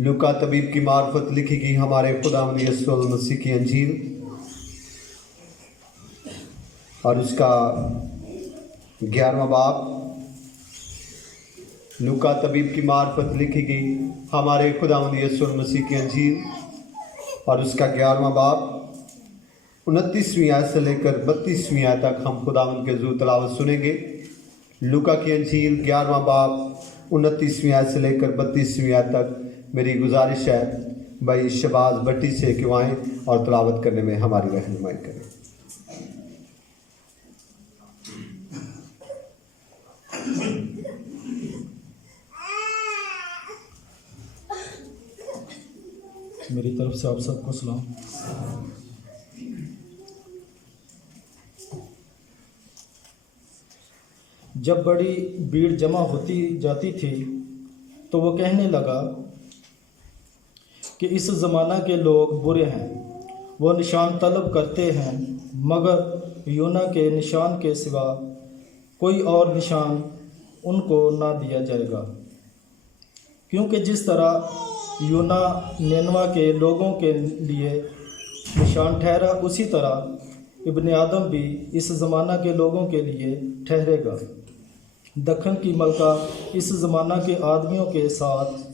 लूका तबीब की मार्फत लिखी गई हमारे खुदावंद यीशु मसीह की अंजील और उसका 11वां बाब। लूका तबीब की मार्फत लिखी गई हमारे खुदावंद यीशु मसीह की अंजील और उसका 11वां बाब 29वीं आयत से लेकर 32वीं आयत तक हम खुदावंद के ज़ू तलावत सुनेंगे। लूका की अंजील 11वां बाब 29वीं आयत से लेकर 32वीं आयत तक। मेरी गुजारिश है भाई शबाज भट्टी से कि आएँ और तलावत करने में हमारी रहनुमाई करें। मेरी तरफ से आप सबको सलाम। जब बड़ी भीड़ जमा होती जाती थी तो वो कहने लगा कि इस ज़माना के लोग बुरे हैं, वो निशान तलब करते हैं, मगर यूना के निशान के सिवा कोई और निशान उनको ना दिया जाएगा, क्योंकि जिस तरह यूना निनवा के लोगों के लिए निशान ठहरा, उसी तरह इब्ने आदम भी इस ज़माना के लोगों के लिए ठहरेगा। दखन की मलका इस ज़माना के आदमियों के साथ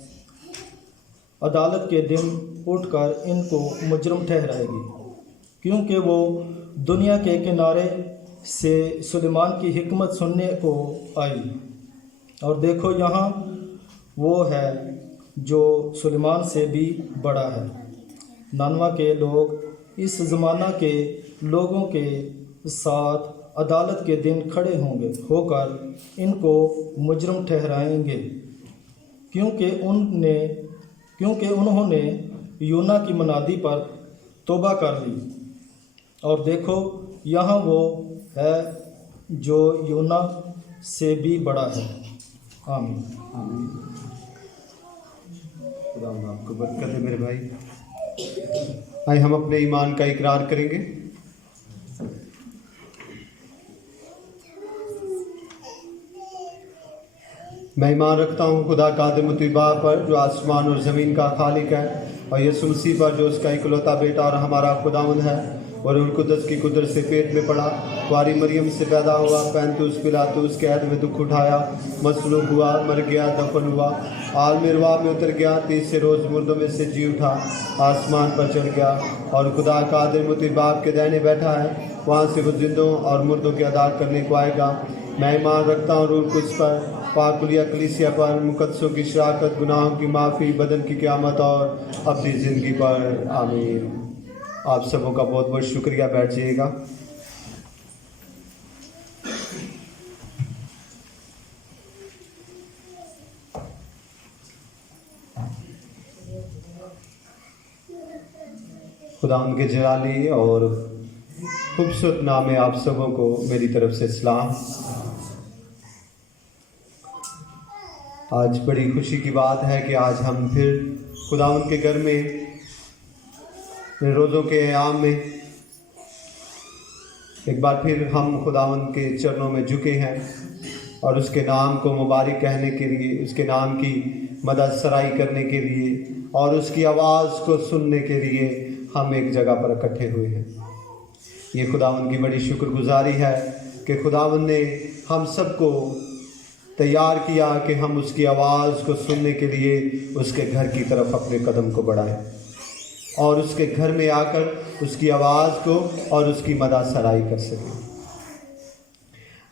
अदालत के दिन उठकर इनको मुजरम ठहराएगी, क्योंकि वो दुनिया के किनारे से सुलेमान की हिकमत सुनने को आई, और देखो यहाँ वो है जो सुलेमान से भी बड़ा है। ननवा के लोग इस ज़माना के लोगों के साथ अदालत के दिन खड़े होकर इनको मुजरम ठहराएंगे, क्योंकि उन्होंने यूना की मनादी पर तौबा कर ली, और देखो यहाँ वो है जो यूना से भी बड़ा है। आमीन। खुदा आपको बरकत है मेरे भाई। आइए हम अपने ईमान का इकरार करेंगे। मैं ईमान रखता हूँ खुदा कादिर मुतबा पर जो आसमान और ज़मीन का खालिक है, और यीशु मसीह पर जो उसका इकलौता बेटा और हमारा खुदावंद है, और रूह कुद्दस की कुदरत से पेट में पड़ा, कुआरी मरियम से पैदा हुआ, पैंतुस पिलातुस के अहद में दुख उठाया, मसलूब हुआ, मर गया, दफन हुआ, आलम अरवाह में उतर गया, तीसरे रोज़ मुर्दों में से जी उठा, आसमान पर चढ़ गया और खुदा कादिर मुतबा के दाहिने बैठा है, वहाँ से वो जिंदों और मुर्दों के अदा करने को आएगा। मैं ईमान रखता हूँ रूह कुद्दस पर, पाकुलिया कलीसिया पर, मुकद्दसों की शराकत, गुनाहों की माफ़ी, बदन की क़यामत और अपनी ज़िंदगी पर। आमीन। आप सबों का बहुत बहुत शुक्रिया। बैठ जाइएगा। खुदा उनके जलाली और खूबसूरत नाम में आप सबों को मेरी तरफ से सलाम। आज बड़ी खुशी की बात है कि आज हम फिर खुदा उनके घर में रोज़ों के आयाम में एक बार फिर हम खुदावंद के चरणों में झुके हैं और उसके नाम को मुबारक कहने के लिए, उसके नाम की मदद सराई करने के लिए और उसकी आवाज़ को सुनने के लिए हम एक जगह पर इकट्ठे हुए हैं। ये खुदावंद की बड़ी शुक्रगुजारी है कि खुदावंद ने हम सबको तैयार किया कि हम उसकी आवाज़ को सुनने के लिए उसके घर की तरफ अपने कदम को बढ़ाएं और उसके घर में आकर उसकी आवाज़ को और उसकी मदद सराई कर सकें।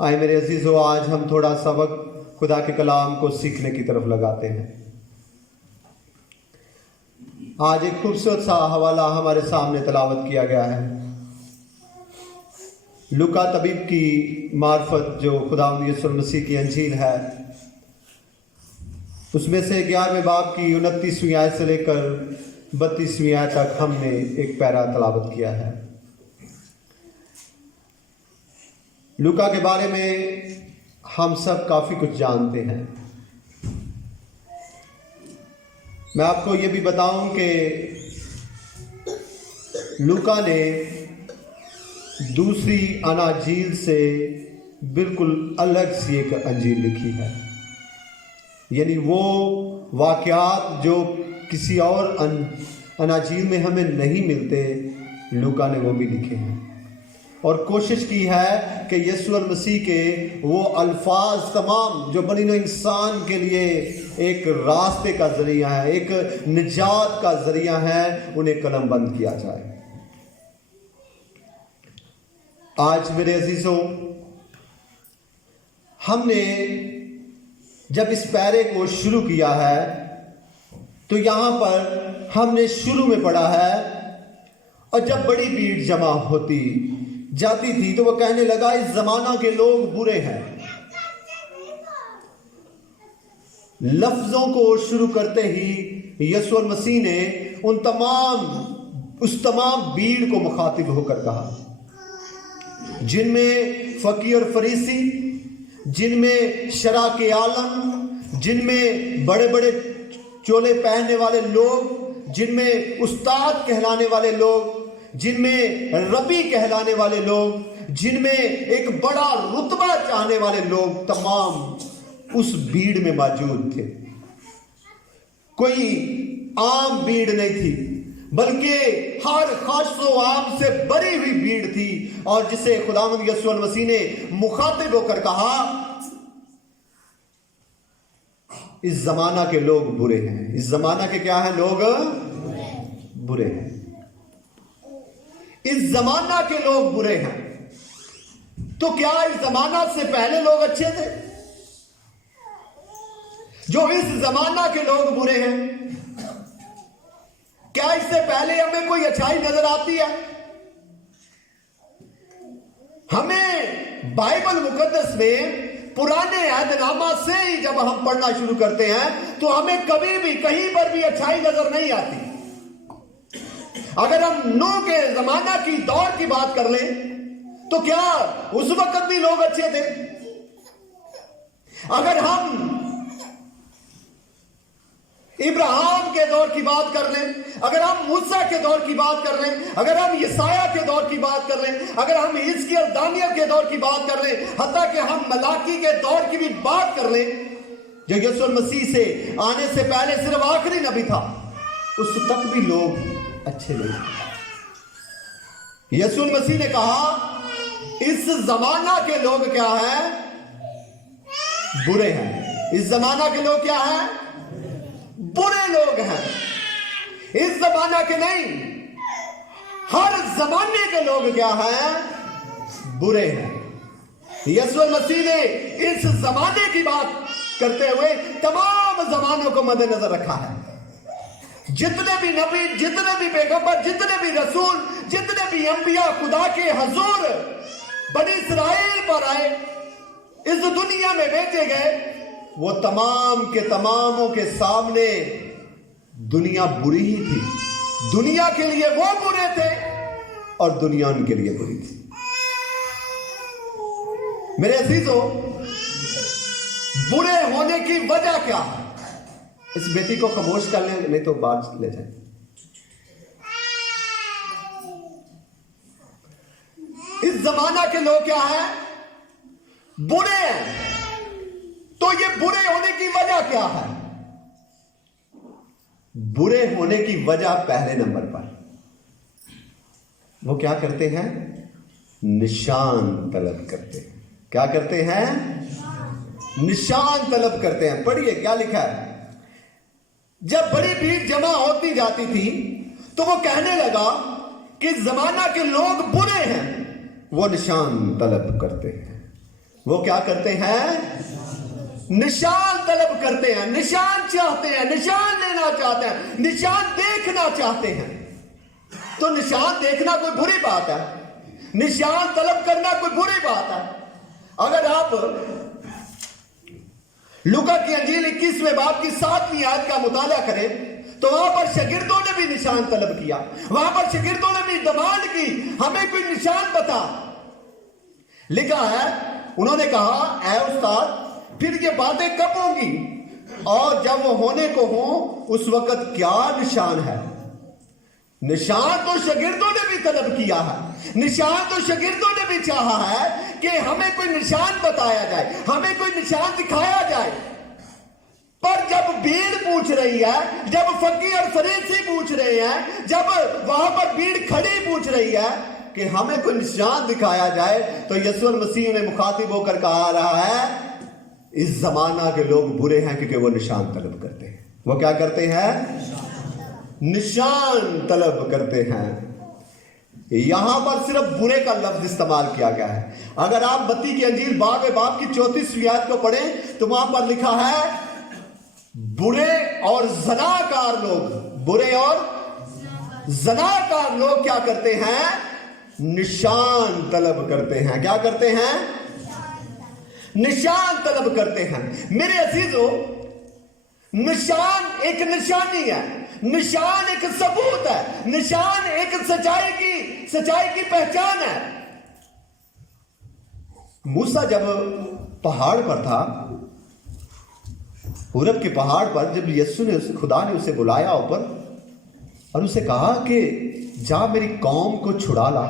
आए मेरे अजीज़ों, आज हम थोड़ा सा वक्त खुदा के कलाम को सीखने की तरफ लगाते हैं। आज एक खूबसूरत सा हवाला हमारे सामने तलावत किया गया है। लूका तबीब की मार्फत जो खुदावंद यीशु मसीह की अंजील है, उसमें से 11वें बाब की 29वीं आयत से लेकर 32वीं आयत तक हमने एक पैरा तलावत किया है। लूका के बारे में हम सब काफ़ी कुछ जानते हैं। मैं आपको ये भी बताऊं कि लूका ने दूसरी अनाजील से बिल्कुल अलग सी एक अंजील लिखी है। यानी वो वाक़यात जो किसी और अनाजील में हमें नहीं मिलते, लूका ने वो भी लिखे हैं और कोशिश की है कि यीशु मसीह के वो अल्फाज तमाम जो बनी नौ इंसान के लिए एक रास्ते का जरिया है, एक निजात का जरिया है, उन्हें कलमबंद किया जाए। आज मेरे अजीजों, हमने जब इस पैरे को शुरू किया है तो यहां पर हमने शुरू में पढ़ा है, और जब बड़ी भीड़ जमा होती जाती थी तो वो कहने लगा इस जमाना के लोग बुरे हैं। लफ्जों को शुरू करते ही यीशु मसीह ने उस तमाम भीड़ को मुखातिब होकर कहा, जिनमें फकीर और फरीसी, जिनमें शरा के आलम, जिनमें बड़े बड़े चोले पहनने वाले लोग, जिनमें उस्ताद कहलाने वाले लोग, जिनमें रबी कहलाने वाले लोग, जिनमें एक बड़ा रुतबा चाहने वाले लोग, तमाम उस भीड़ में मौजूद थे। कोई आम भीड़ नहीं थी, बल्कि हर खासो आम से भरी हुई भीड़ थी, और जिसे खुदावंद यीशु मसीह ने मुखातिब होकर कहा, इस जमाना के लोग बुरे हैं। इस जमाना के क्या है? लोग बुरे हैं। इस जमाना के लोग बुरे हैं। तो क्या इस जमाना से पहले लोग अच्छे थे? जो इस जमाना के लोग बुरे हैं, क्या इससे पहले हमें कोई अच्छाई नजर आती है? हमें बाइबल मुकद्दस में पुराने अहदनामा से ही जब हम पढ़ना शुरू करते हैं तो हमें कभी भी कहीं पर भी अच्छाई नजर नहीं आती। अगर हम नूह के जमाना की दौर की बात कर लें तो क्या उस वक्त भी लोग अच्छे थे? अगर हम इब्राहिम के दौर की बात कर लें, अगर हम मूसा के दौर की बात कर लें, अगर हम यसाया के दौर की बात कर लें, अगर हम हिजकिय्याह दानियल के दौर की बात कर लें, हत्ता कि हम मलाकी के दौर की भी बात कर लें, जो यीशु मसीह से आने से पहले सिर्फ आखिरी नबी था, उस तक भी लोग अच्छे नहीं। यीशु मसीह ने कहा इस जमाना के लोग क्या हैं? बुरे हैं। इस जमाना के लोग क्या हैं? बुरे लोग हैं। इस जमाना के नहीं, हर जमाने के लोग क्या हैं? बुरे हैं। यीशु मसीह ने इस जमाने की बात करते हुए तमाम जमानों को मद्देनजर रखा है। जितने भी नबी, जितने भी पैगंबर, जितने भी रसूल, जितने भी अंबिया खुदा के हजूर बनी इस्राएल पर आए, इस दुनिया में भेजे गए, वो तमाम के तमामों के सामने दुनिया बुरी ही थी। दुनिया के लिए वो बुरे थे और दुनिया उनके लिए बुरी थी। मेरे अजीजों, बुरे होने की वजह क्या है? इस बेटी को खामोश कर लें, नहीं तो बात ले जाए। इस जमाना के लोग क्या है? बुरे हैं। तो ये बुरे होने की वजह क्या है? बुरे होने की वजह पहले नंबर पर वो क्या करते हैं? निशान तलब करते हैं। क्या करते हैं? निशान तलब करते हैं। पढ़िए क्या लिखा है। जब बड़ी भीड़ जमा होती जाती थी तो वो कहने लगा कि जमाना के लोग बुरे हैं, वो निशान तलब करते हैं। वो क्या करते हैं? निशान तलब करते हैं, निशान चाहते हैं, निशान लेना चाहते हैं, निशान देखना चाहते हैं। तो निशान देखना कोई बुरी बात है? निशान तलब करना कोई बुरी बात है? अगर आप लूका की अंजील 21वें बाब की 7वीं आयत का मुताला करें तो वहां पर शागिर्दों ने भी निशान तलब किया। वहां पर शागिर्दों ने भी डिमांड की, हमें कोई निशान बता। लिखा है, उन्होंने कहा, ऐ उस्ताद, फिर ये बातें कब होंगी और जब वो होने को हो उस वक्त क्या निशान है? निशान तो शागिर्दों ने भी तलब किया है। निशान तो शागिर्दों ने भी चाहा है कि हमें कोई निशान बताया जाए, हमें कोई निशान दिखाया जाए। پر جب بھیڑ پوچھ رہی ہے, جب فقیہ اور فریسی پوچھ رہے ہیں, جب وہاں پر بھیڑ کھڑی پوچھ رہی ہے کہ ہمیں کوئی نشان دکھایا جائے, تو یسوع المسیح نے مخاطب ہو کر کہا رہا ہے اس زمانہ کے لوگ برے ہیں کیونکہ وہ نشان طلب کرتے ہیں. وہ کیا کرتے ہیں؟ نشان طلب کرتے ہیں. یہاں پر صرف برے کا لفظ استعمال کیا گیا ہے. اگر آپ متی کی انجیل باب کی 34ویں آیت کو پڑھیں تو وہاں پر لکھا ہے برے اور زناکار لوگ, برے اور زناکار لوگ کیا کرتے ہیں؟ نشان طلب کرتے ہیں. کیا کرتے ہیں؟ نشان طلب کرتے ہیں. میرے عزیزو, نشان ایک نشانی ہے, نشان ایک ثبوت ہے, نشان ایک سچائی کی پہچان ہے. موسیٰ جب پہاڑ پر تھا, حورب کے پہاڑ پر, جب یسوع نے خدا نے اسے بلایا اوپر اور اسے کہا کہ جا میری قوم کو چھڑا لا,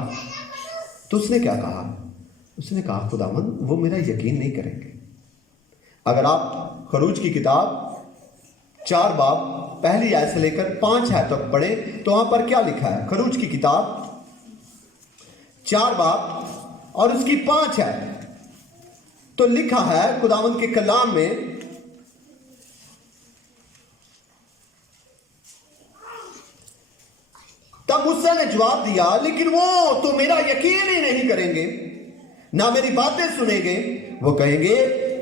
تو اس نے کیا کہا؟ اس نے کہا خداوند وہ میرا یقین نہیں کریں گے. اگر آپ خروج کی کتاب 4 باب پہلی آیت سے لے کر 5 آیت تک پڑھیں تو وہاں پر کیا لکھا ہے؟ خروج کی کتاب 4 باب اور اس کی 5 آیت تو لکھا ہے خداوند کے کلام میں, تب موسیٰ نے جواب دیا لیکن وہ تو میرا یقین ہی نہیں کریں گے, نہ میری باتیں سنیں گے. وہ کہیں گے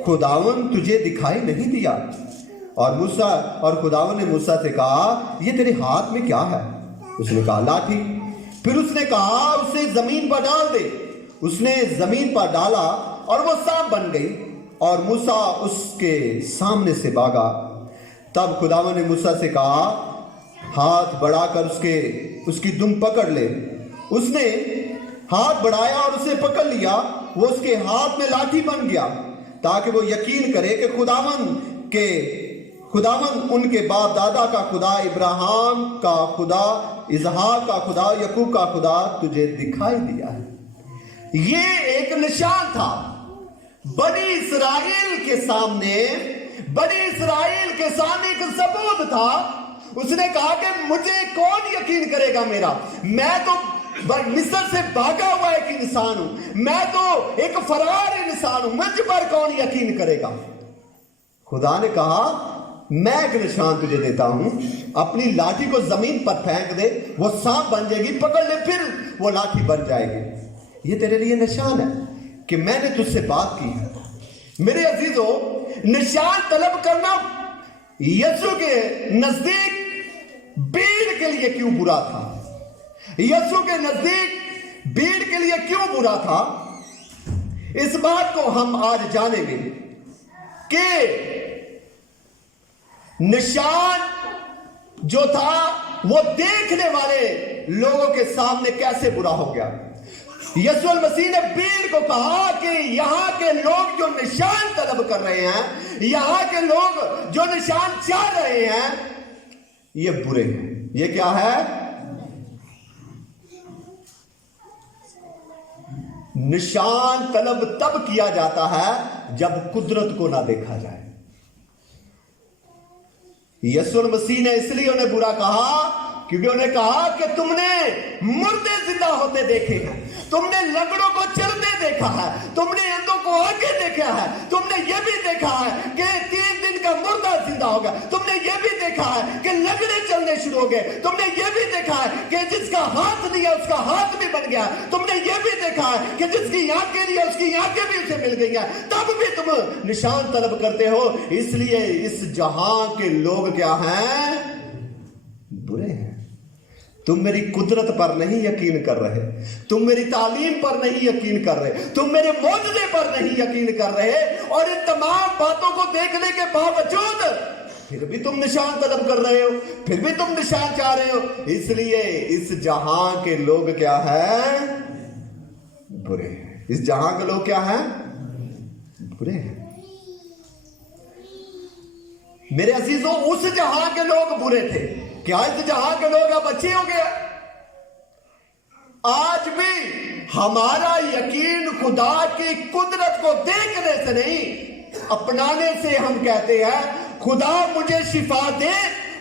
خداوند تجھے دکھائی نہیں دیا. اور موسیٰ اور خداوند نے موسیٰ سے کہا یہ تیرے ہاتھ میں کیا ہے؟ اس نے کہا لاٹھی. پھر اس نے کہا اسے زمین پر ڈال دے. اس نے زمین پر ڈالا اور وہ سانپ بن گئی اور موسیٰ اس کے سامنے سے بھاگا. تب خداوند نے موسیٰ سے کہا ہاتھ بڑھا کر اس کی دم پکڑ لے. اس نے ہاتھ بڑھایا اور اسے پکڑ لیا. وہ اس کے ہاتھ میں لاٹھی بن گیا تاکہ وہ یقین کرے کہ خداوند ان کے باپ دادا کا خدا, ابراہیم کا خدا, اسحاق کا خدا, یعقوب کا خدا تجھے دکھائی دیا ہے. یہ ایک نشان تھا بنی اسرائیل کے سامنے, ایک ثبوت تھا. اس نے کہا کہ مجھے کون یقین کرے گا میرا, میں تو مصر سے بھاگا ہوا ایک انسان ہوں, میں تو ایک فرار انسان ہوں, مجھ پر کون یقین کرے گا. خدا نے کہا میں ایک نشان تجھے دیتا ہوں, اپنی لاٹھی کو زمین پر پھینک دے, وہ سانپ بن جائے گی, پکڑ لے پھر وہ لاٹھی بن جائے گی. یہ تیرے لیے نشان ہے کہ میں نے تجھ سے بات کی ہے. میرے عزیزو, نشان طلب کرنا یسوع کے نزدیک بھیڑ کے لیے کیوں برا تھا؟ یسوع کے نزدیک بھیڑ کے لیے کیوں برا تھا؟ اس بات کو ہم آج جانیں گے کہ نشان جو تھا وہ دیکھنے والے لوگوں کے سامنے کیسے برا ہو گیا. یسوع المسیح نے بھیڑ کو کہا کہ یہاں کے لوگ جو نشان طلب کر رہے ہیں, یہاں کے لوگ جو نشان چاہ رہے ہیں, یہ برے ہیں. یہ کیا ہے؟ نشان طلب تب کیا جاتا ہے جب قدرت کو نہ دیکھا جائے. یسوع المسیح نے اس لیے انہیں برا کہا کیونکہ انہیں کہا کہ تم نے مردے زندہ ہوتے دیکھے ہیں, تم نے لنگڑوں کو چلتے دیکھا ہے, تم نے اندھوں کو آگے دیکھا ہے, تم نے یہ بھی دیکھا ہے کہ 3 دن کا مردہ زندہ ہو گیا, تم نے یہ بھی دیکھا ہے کہ لنگڑے چلنے شروع ہو گئے, تم نے یہ بھی دیکھا ہے کہ جس کا ہاتھ دیا اس کا ہاتھ بھی بن گیا, تم نے یہ بھی دیکھا ہے کہ جس کی آنکھیں دیا اس کی آنکھیں بھی اسے مل گئی ہیں, تب بھی تم نشان طلب کرتے ہو. اس لیے اس جہاں کے لوگ کیا ہیں؟ برے ہیں. تم میری قدرت پر نہیں یقین کر رہے, تم میری تعلیم پر نہیں یقین کر رہے, تم میرے معجزے پر نہیں یقین کر رہے, اور ان تمام باتوں کو دیکھنے کے باوجود پھر بھی تم نشان طلب کر رہے ہو, پھر بھی تم نشان چاہ رہے ہو. اس لیے اس جہاں کے لوگ کیا ہیں؟ برے ہیں. اس جہاں کے لوگ کیا ہیں؟ برے ہیں. میرے عزیزوں, اس جہاں کے لوگ برے تھے. کیا اس جہاں کے لوگ اب اچھے ہو گئے؟ آج بھی ہمارا یقین خدا کی قدرت کو دیکھنے سے نہیں, اپنانے سے ہم کہتے ہیں खुदा मुझे शिफा दे,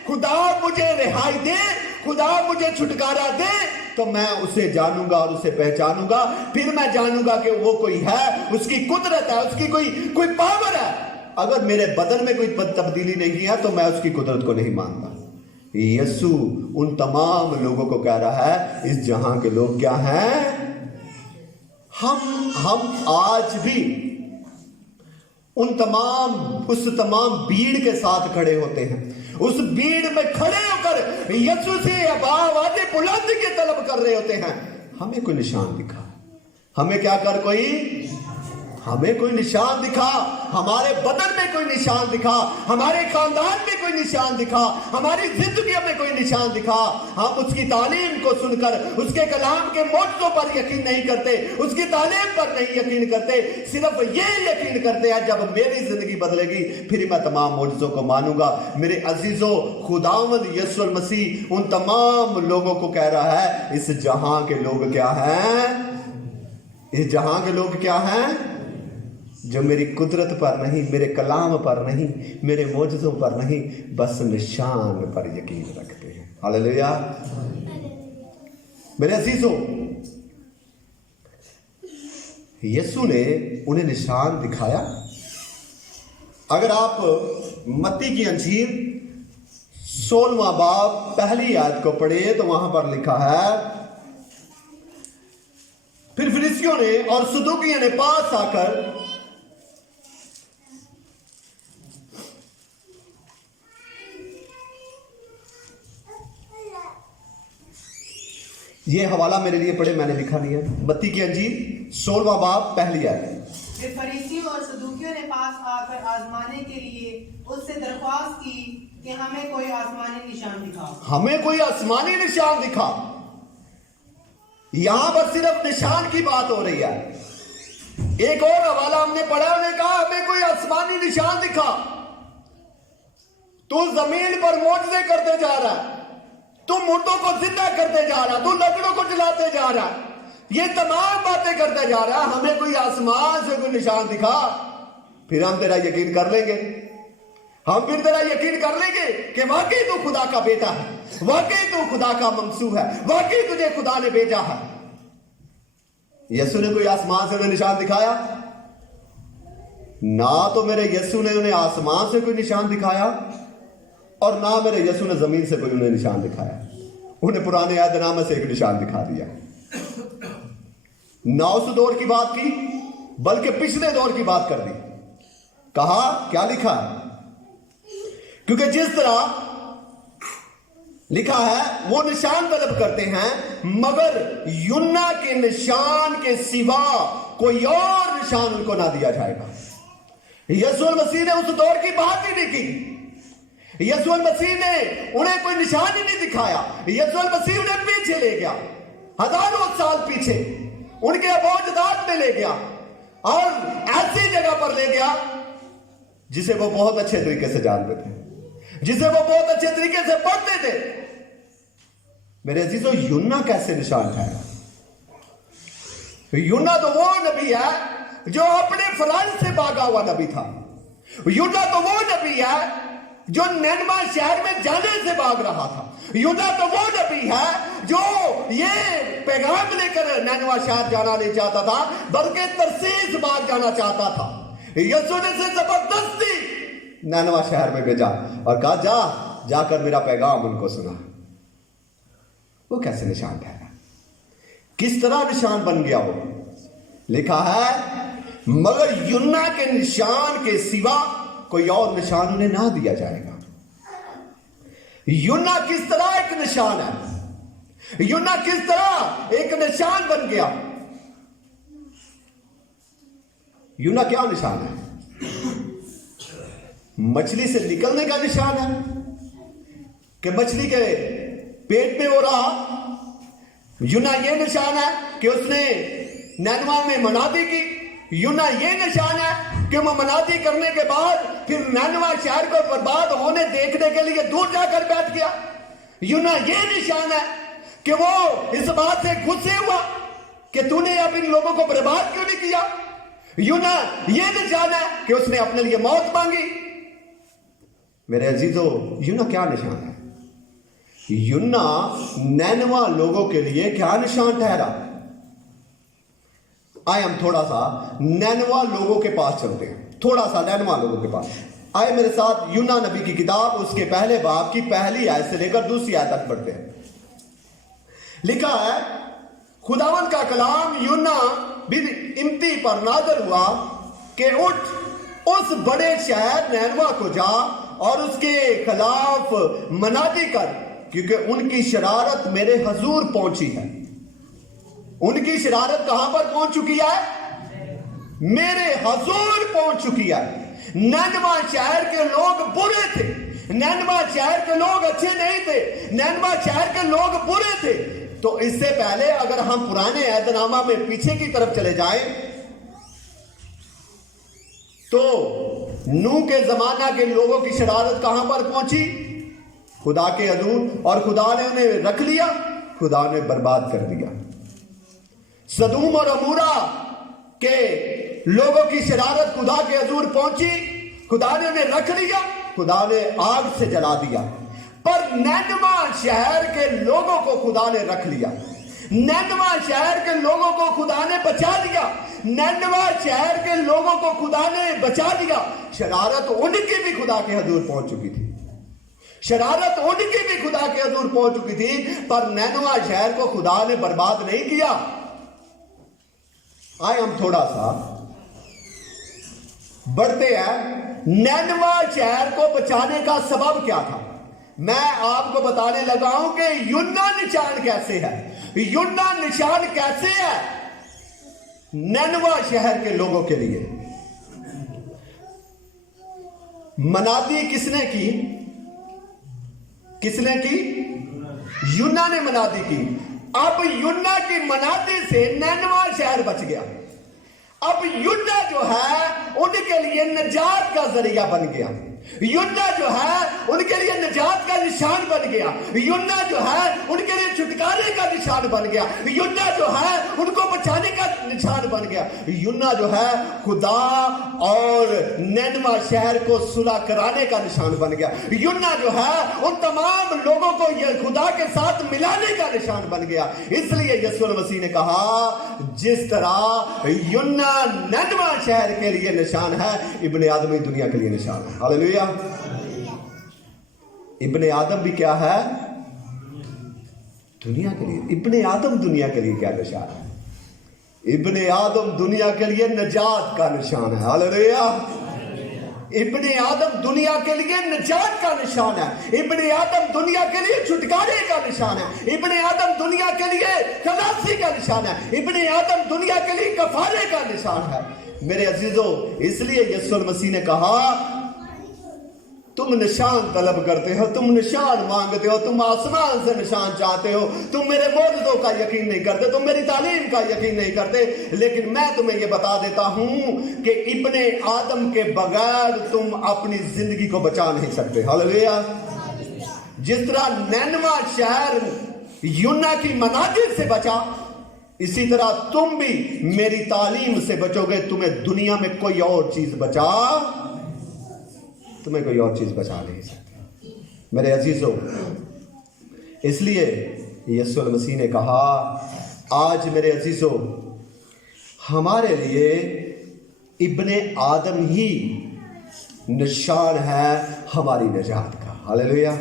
खुदा मुझे रिहाई दे, खुदा मुझे छुटकारा दे, तो मैं उसे जानूंगा और उसे पहचानूंगा। फिर मैं जानूंगा कि वो कोई है, उसकी कुदरत है, उसकी कोई पावर है। अगर मेरे बदन में कोई तब्दीली नहीं है तो मैं उसकी कुदरत को नहीं मानता। यीशु उन तमाम लोगों को कह रहा है, इस जहां के लोग क्या हैं, हम आज भी उस तमाम भीड़ के साथ खड़े होते हैं। उस भीड़ में खड़े होकर यीशु से आवाज़ें बुलंद की तलब कर रहे होते हैं, हमें कोई निशान दिखा, हमें क्या कर, हमें कोई निशान दिखा, हमारे बदन में कोई निशान दिखा, हमारे खानदान में कोई निशान दिखा, हमारी जिंदगी में कोई निशान दिखा। हम उसकी तालीम को सुनकर उसके कलाम के मौजज़ों पर यकीन नहीं करते, उसकी तालीम पर नहीं यकीन करते, सिर्फ ये यकीन करते हैं जब मेरी जिंदगी बदलेगी फिर मैं तमाम मौजज़ों को मानूंगा। मेरे अजीजों, खुदावंद यीशु मसीह उन तमाम लोगों को कह रहा है, इस जहां के लोग क्या हैं, इस जहां के लोग क्या हैं, जो मेरी कुदरत पर नहीं, मेरे कलाम पर नहीं, मेरे मौजज़ों पर नहीं, बस निशान पर यकीन रखते हैं। हालेलुया। मेरे अजीजों, यीशु ने उन्हें निशान दिखाया। अगर आप मत्ती की अंजील 16वां बाब पहली आयत को पढ़े तो वहां पर लिखा है, फिर फरीसियों ने और सदूकियों ने पास आकर ये हवाला मेरे लिए पढ़े, मैंने लिखा नहीं है। मत्ती की अंजील 16वां बाब पहली आयत। फिर फरीसियों और सदूकियों ने पास आकर आजमाने के लिए उससे दरख्वास्त की कि हमें कोई आसमानी निशान दिखाओ, हमें कोई आसमानी निशान दिखा। यहां पर सिर्फ निशान की बात हो रही है। एक और हवाला हमने पढ़ा, उन्होंने कहा हमें कोई आसमानी निशान दिखा। तू जमीन पर मौजज़े करते जा रहा है, तू मुर्दों को जिंदा करते जा रहा है, तू लकड़ों को जलाते जा रहा है, ये तमाम बातें करते जा रहा है, हमें कोई आसमान से कोई निशान दिखा, फिर हम तेरा यकीन कर लेंगे। हम फिर तेरा यकीन कर लेंगे कि वाकई तू खुदा का बेटा है, वाकई तू खुदा का ममसू है, वाकई तुझे खुदा ने भेजा है। यीशु ने कोई आसमान से उन्हें निशान दिखाया ना, तो मेरे यीशु ने उन्हें आसमान से कोई निशान दिखाया और ना मेरे यीशु ने जमीन से कोई उन्हें निशान दिखाया। उन्हें पुराने यादनामे से एक निशान दिखा दिया। ना उस दौर की बात की बल्कि पिछले दौर की बात कर दी। कहा क्या लिखा, क्योंकि जिस तरह लिखा है वो निशान तलब करते हैं, मगर यूना के निशान के सिवा कोई और निशान उनको ना दिया जाएगा। यीशु मसीह ने उस दौर की बात ही नहीं की। यीशु मसीह ने उन्हें कोई निशान ही नहीं दिखाया। यीशु मसीह उन्हें पीछे ले गया, हजारों साल पीछे उनके अबोजदाद में ले गया और ऐसी जगह पर ले गया जिसे वो बहुत अच्छे तरीके से जानते थे, जिसे वो बहुत अच्छे तरीके से पढ़ते थे। मेरे अजीजों, यूना कैसे निशान है? यूना तो वो नबी है जो अपने फराज से भागा हुआ नबी था। यूना तो वो नबी है जो निनवा शहर में जाने से भाग रहा था। यूना तो वो नबी है जो ये पैगाम लेकर निनवा शहर जाना नहीं चाहता था, बल्कि तरसीस भाग जाना चाहता था। यीशु ने से जबरदस्ती निनवा शहर में भेजा और कहा जाकर मेरा पैगाम उनको सुना। वो कैसे निशान ठहरा, किस तरह निशान बन गया वो? लिखा है, मगर यूना के निशान के सिवा कोई और निशान उन्हें ना दिया जाएगा। यूना किस तरह एक निशान है, यूना किस तरह एक निशान बन गया। यूना क्या निशान है? मछली से निकलने का निशान है कि मछली के पेट में हो रहा। यूना ये निशान है कि उसने नैनवा में मनादी की। यूना ये निशान है कि वो मनादी करने के बाद फिर नैनवा शहर को बर्बाद होने देखने के लिए दूर जाकर बैठ गया। यूना ये निशान है कि वो इस बात से गुस्से हुआ कि तूने अब इन लोगों को बर्बाद क्यों नहीं किया। यूना ये निशान है कि उसने अपने लिए मौत मांगी। मेरे अजीजों, यूना क्या निशान है? यूना नैनवा लोगों के लिए क्या निशान ठहरा? आए हम थोड़ा सा नैनवा लोगों के पास चलते हैं, थोड़ा सा नैनवा लोगों के पास। आए मेरे साथ यूना नबी की किताब, उसके पहले बाब की पहली आयत से लेकर दूसरी आयत तक पढ़ते हैं। लिखा है, खुदावंद का कलाम यूना बिन इम्ती पर नाज़िल हुआ कि उठ उस बड़े शहर नैनवा को जा और उसके खिलाफ मनादी कर, क्योंकि उनकी शरारत मेरे हजूर पहुंची है। उनकी शरारत कहां पर पहुंच चुकी है? मेरे हजूर पहुंच चुकी है। नैनवा शहर के लोग बुरे थे, नैनवा शहर के लोग अच्छे नहीं थे, नैनवा शहर के लोग बुरे थे। तो इससे पहले अगर हम पुराने अहदनामा में पीछे की तरफ चले जाएं तो नूह के जमाना के लोगों की शरारत कहां पर पहुंची? खुदा के हजूर, और खुदा ने उन्हें रख लिया, खुदा ने बर्बाद कर दिया। सदूम और अमूरा के लोगों की शरारत खुदा के हजूर पहुंची, खुदा ने उन्हें रख लिया, खुदा ने आग से जला दिया। पर नैनवा शहर के लोगों को खुदा ने रख लिया, नैनवा शहर के लोगों को खुदा ने बचा लिया, नैनवा शहर के लोगों को खुदा ने बचा लिया। शरारत उनकी भी खुदा के हजूर पहुंच चुकी थी, शरारत उनकी भी खुदा के हजूर पहुंच चुकी थी, पर नैनवा शहर को खुदा ने बर्बाद नहीं किया। आए हम थोड़ा सा बढ़ते हैं। नैनवा शहर को बचाने का सबब क्या था? मैं आपको बताने लगा हूं कि यूना निशान कैसे है, यूना निशान कैसे है नैनवा शहर के लोगों के लिए। मनादी किसने की? किसने की? यूना ने मनादी की। अब यूना की मनादी से नैनवा शहर बच गया। अब यूना जो है उनके लिए निजात का जरिया बन गया, यूना जो है उनके लिए निजात का निशान बन गया, यूना जो है उनके लिए छुटकारे का निशान बन गया, यूना जो है उनको बचाने का निशान बन गया। यूना जो है खुदा और नैनवा शहर को सुलह कराने का निशान बन गया। यूना जो है उन तमाम लोगों को ये खुदा के साथ मिलाने का निशान बन गया। इसलिए यीशु मसीह ने कहा, जिस तरह यूना नैनवा शहर के लिए निशान है, इब्ने आदम दुनिया के लिए निशान है। हालेलुया। इब्ने आदम भी क्या है? दुनिया के लिए। इब्ने आदम दुनिया के लिए क्या निशान है? इब्ने आदम दुनिया के लिए निजात का निशान है। हालेलुया। इब्ने आदम दुनिया के लिए निजात का निशान है, इब्ने आदम दुनिया के लिए छुटकारे का निशान है, इब्ने आदम दुनिया के लिए खलासी का निशान है, इब्ने आदम दुनिया के लिए कफारे का निशान है। मेरे अजीजों, इसलिए यीशु मसीह ने कहा, तुम निशान तलब करते हो, तुम निशान मांगते हो, तुम आसमान से निशान चाहते हो, तुम मेरे मौजूदों का यकीन नहीं करते, तुम मेरी तालीम का यकीन नहीं करते, लेकिन मैं तुम्हें यह बता देता हूं कि इब्ने आदम के बगैर तुम अपनी जिंदगी को बचा नहीं सकते। हालेलुया। जिस तरह नैनवा शहर यूना की मनाजिर से बचा, इसी तरह तुम भी मेरी तालीम से बचोगे। तुम्हें दुनिया में कोई और चीज तुम्हें कोई और चीज बचा नहीं सकती। मेरे अजीजों, इसलिए यीशु मसीह ने कहा, आज मेरे अजीजों, हमारे लिए इब्ने आदम ही निशान है हमारी निजात का। हालेलुया।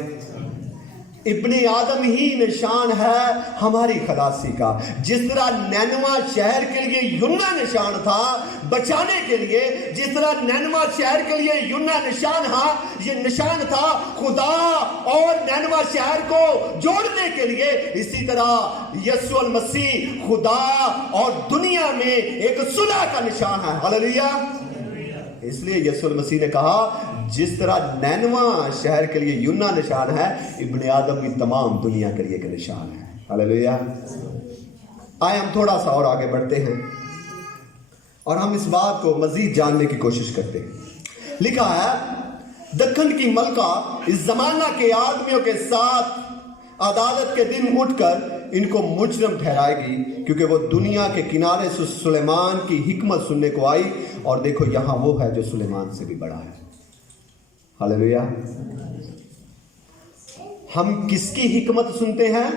इब्ने आदम ही निशान है हमारी खलासी का। जिस तरह नैनवा शहर के लिए यूना निशान था बचाने के लिए, जिस तरह नैनवा शहर के लिए यूना ये निशान था खुदा और नैनवा शहर को जोड़ने के लिए, इसी तरह यीशु मसीह खुदा और दुनिया में एक सुलह का निशान है। हालेलुया। इसलिए यीशु मसीह ने कहा, जिस तरह नैनवा शहर के लिए यूना निशान है, इब्ने आदम की तमाम दुनिया के लिए एक निशान है। हालेलुया। आए हम थोड़ा सा और आगे बढ़ते हैं और हम इस बात को मजीद जानने की कोशिश करते हैं। लिखा है, दक्खन की मलका इस जमाना के आदमियों के साथ अदालत के दिन उठकर इनको मुजरम ठहराएगी, क्योंकि वो दुनिया के किनारे से सुलेमान की हिकमत सुनने को आई, और देखो यहाँ वो है जो सुलेमान से भी बड़ा है। हालेलुया। हम किसकी हिकमत सुनते हैं?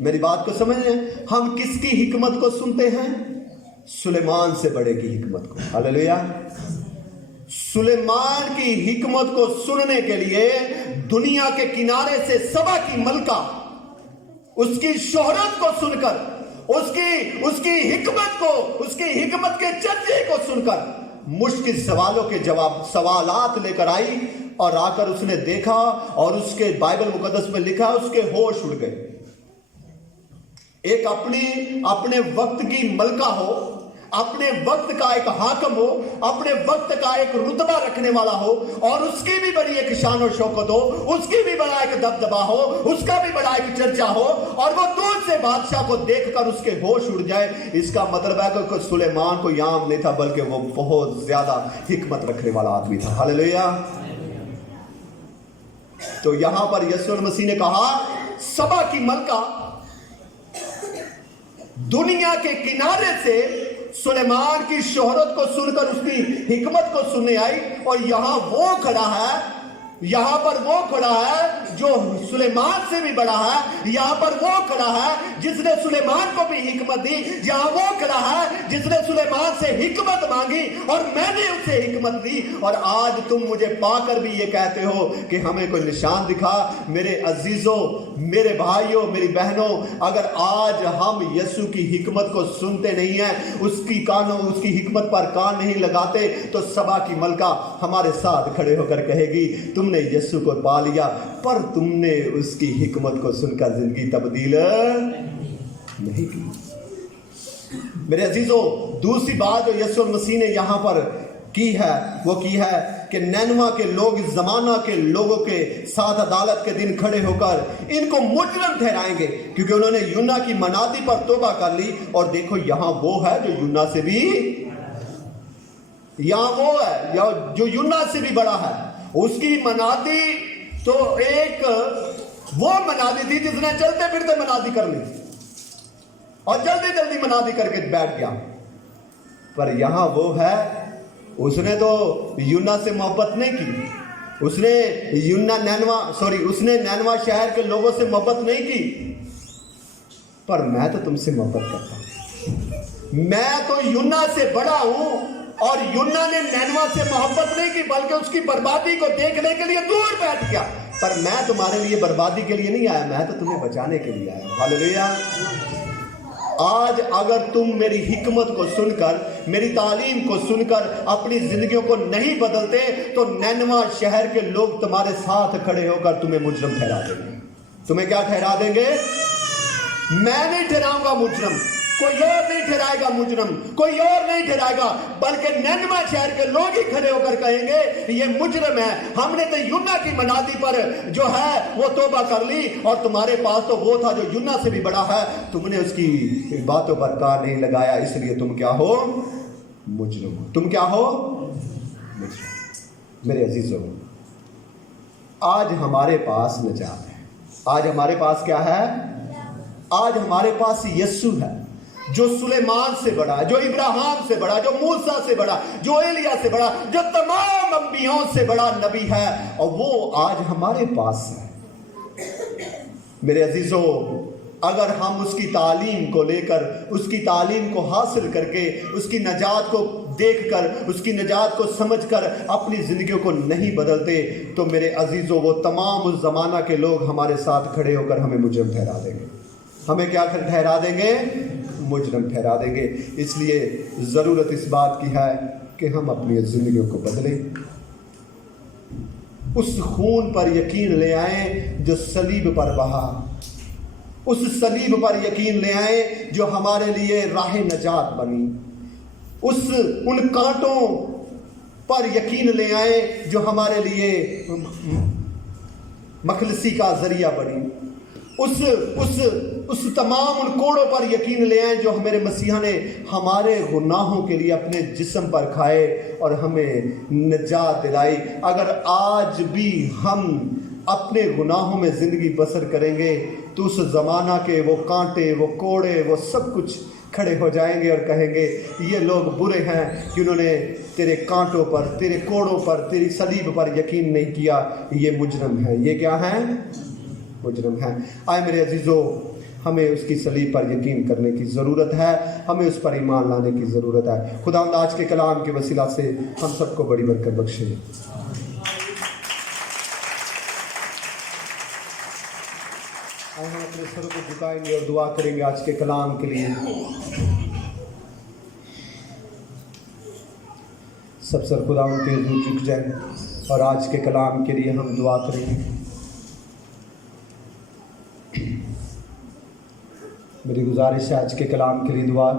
मेरी बात को समझ रहे हैं? हम किसकी हिकमत को सुनते हैं? सुलेमान से बड़े की हिकमत को। हालेलुया। सुलेमान की हिकमत को सुनने के लिए दुनिया के किनारे से सबा की मलका उसकी शोहरत को सुनकर, उसकी हिकमत को, उसकी हिकमत के चर्चे को सुनकर मुश्किल सवालों के सवालात लेकर आई, और आकर उसने देखा और उसके बाइबल मुकद्दस में लिखा उसके होश उड़ गए। एक अपने वक्त की मलका हो, अपने वक्त का एक हाकम हो, अपने वक्त का एक रुतबा रखने वाला हो, और उसकी भी बड़ी एक शान और शौकत हो, उसकी भी बड़ा एक दबदबा हो, उसका भी बड़ा एक चर्चा हो, और वो दूर से बादशाह को देखकर उसके होश उड़ जाए। इसका मतलब है कि सुलेमान को याम नहीं था, बल्कि वो बहुत ज्यादा हिकमत रखने वाला आदमी था। हालेलुया। तो यहां पर यीशु मसीह ने कहा सबा की मलका दुनिया के किनारे से सुलेमान की शोहरत को सुनकर उसकी हिकमत को सुनने आई, और यहां वो खड़ा है, यहां पर वो खड़ा है जो सुलेमान से भी बड़ा है। यहां पर वो खड़ा है जिसने सुलेमान को भी हिकमत दी। यहां वो खड़ा है जिसने सुलेमान से हिकमत मांगी और मैंने उसे हिकमत दी। और आज तुम मुझे पाकर भी ये कहते हो कि हमें कोई निशान दिखा। मेरे अजीजों, मेरे भाइयों, मेरी बहनों, अगर आज हम यीशु की हिकमत को सुनते नहीं हैं, उसकी हिकमत पर कान नहीं लगाते, तो सबा की मलका हमारे साथ खड़े होकर कहेगी तुमने यीशु को पा लिया, पर तुमने उसकी हिकमत को सुनकर जिंदगी तब्दील नहीं की। मेरे अजीजों, दूसरी बात जो यीशु मसीह ने यहां पर की है वो की है कि नैनवा के लोग इस जमाना के लोगों के साथ अदालत के दिन खड़े होकर इनको मुजरिम ठहराएंगे, क्योंकि उन्होंने यूना की मनादी पर तौबा कर ली। और देखो यहां वो है जो यूना से भी, यहां वो है जो यूना से भी बड़ा है। उसकी मनादी तो एक वो मनादी थी जिसने चलते फिरते मनादी कर ली और जल्दी जल्दी मनादी करके बैठ गया। पर यहां वो है, उसने तो यूना से मोहब्बत नहीं की, उसने नैनवा शहर के लोगों से मोहब्बत नहीं की। पर मैं तो तुमसे मोहब्बत करता हूं, मैं तो यूना से बड़ा हूं। और यूना ने नैनवा से मोहब्बत नहीं की, बल्कि उसकी बर्बादी को देखने के लिए दूर बैठ गया। पर मैं तुम्हारे लिए बर्बादी के लिए नहीं आया, मैं तो तुम्हें बचाने के लिए आया। हालेलुया। आज अगर तुम मेरी हिकमत को सुनकर, मेरी तालीम को सुनकर अपनी जिंदगियों को नहीं बदलते, तो नैनवा शहर के लोग तुम्हारे साथ खड़े होकर तुम्हें मुजरिम ठहरा देंगे। तुम्हें क्या ठहरा देंगे? मैं नहीं ठहराऊंगा मुजरिम, कोई और नहीं ठहराएगा मुजरिम, कोई और नहीं ठहराएगा, बल्कि नैनवा शहर के लोग ही खड़े होकर कहेंगे ये मुजरिम है। हमने तो यूना की मनादी पर जो है वो तौबा कर ली, और तुम्हारे पास तो वो था जो यूना से भी बड़ा है, तुमने उसकी बातों पर कान नहीं लगाया, इसलिए तुम क्या हो? मुजरिम हो। तुम क्या हो? मुजरिम। मेरे अजीजों, आज हमारे पास निजात है। आज हमारे पास क्या है? आज हमारे पास यीशु है, जो सुलेमान से बड़ा है, जो इब्राहिम से बड़ा, जो मूसा से बड़ा, जो एलिया से बड़ा, जो तमाम अंबियाओं से बड़ा नबी है, और वो आज हमारे पास है। मेरे अजीजों, अगर हम उसकी तालीम को लेकर, उसकी तालीम को हासिल करके, उसकी नजात को देखकर, उसकी नजात को समझकर अपनी जिंदगियों को नहीं बदलते, तो मेरे अजीजों, वो तमाम उस जमाना के लोग हमारे साथ खड़े होकर हमें मुजरिम ठहरा देंगे। हमें क्या ठहरा देंगे? मुजरिम ठहरा देंगे। इसलिए जरूरत इस बात की है कि हम अपनी जिंदगियों को बदलें, उस खून पर यकीन ले आए जो सलीब पर बहा, उस सलीब पर यकीन ले आए जो हमारे लिए राह नजात बनी, उन कांटों पर यकीन ले आए जो हमारे लिए मखलसी का जरिया बनी, उस तमाम उन कोड़ों पर यकीन ले आए जो मेरे मसीहा ने हमारे गुनाहों के लिए अपने जिस्म पर खाए और हमें निजात दिलाई। अगर आज भी हम अपने गुनाहों में ज़िंदगी बसर करेंगे, तो उस ज़माना के वो कांटे, वो कोड़े, वो सब कुछ खड़े हो जाएंगे और कहेंगे ये लोग बुरे हैं कि उन्होंने तेरे कांटों पर, तेरे कोड़ों पर, तेरी सलीब पर यकीन नहीं किया, ये मुजरम है। ये क्या है? मुजरम है। आए मेरे अजीज़ों, हमें उसकी सलीब पर यकीन करने की ज़रूरत है, हमें उस पर ईमान लाने की ज़रूरत है। खुदावंद आज के कलाम के वसीला से हम सबको बड़ी बरकत बख्शे। हम अपने सरों को झुकाएंगे और दुआ करेंगे आज के कलाम के लिए। सब सर खुदावंद के हुजूर झुक जाएं और आज के कलाम के लिए हम दुआ करेंगे। मेरी गुजारिश है आज के कलाम के लिए दुआ